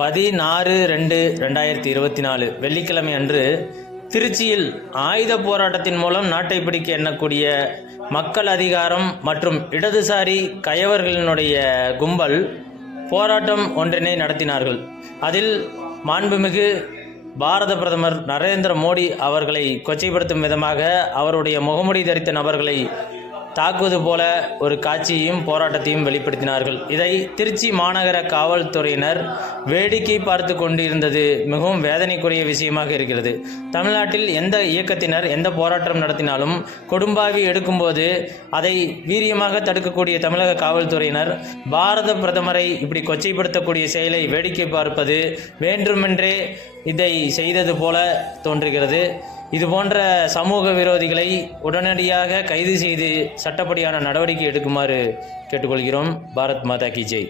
16/2/2024 வெள்ளிக்கிழமை அன்று திருச்சியில் ஆயுத போராட்டத்தின் மூலம் நாட்டை பிடிக்க எண்ணக்கூடிய மக்கள் அதிகாரம் மற்றும் இடதுசாரி கயவர்களினுடைய கும்பல் போராட்டம் ஒன்றினை நடத்தினார்கள். அதில் மாண்புமிகு பாரத பிரதமர் நரேந்திர மோடி அவர்களை கொச்சைப்படுத்தும் விதமாக அவருடைய முகமுடி தரித்த நபர்களை தாக்குவது போல ஒரு காட்சியையும் போராட்டத்தையும் வெளிப்படுத்தினார்கள். இதை திருச்சி மாநகர காவல்துறையினர் வேடிக்கை பார்த்து கொண்டிருந்தது மிகவும் வேதனைக்குரிய விஷயமாக இருக்கிறது. தமிழ்நாட்டில் எந்த இயக்கத்தினர் எந்த போராட்டம் நடத்தினாலும் கொடும்பாவி எடுக்கும்போது அதை வீரியமாக தடுக்கக்கூடிய தமிழக காவல்துறையினர் பாரத பிரதமரை இப்படி கொச்சைப்படுத்தக்கூடிய செயலை வேடிக்கை பார்ப்பது வேண்டுமென்றே இதை செய்தது போல தோன்றுகிறது. இதுபோன்ற சமூக விரோதிகளை உடனடியாக கைது செய்து சட்டப்படியான நடவடிக்கை எடுக்குமாறு கேட்டுக்கொள்கிறோம். பாரத் மாதா கி ஜெய்.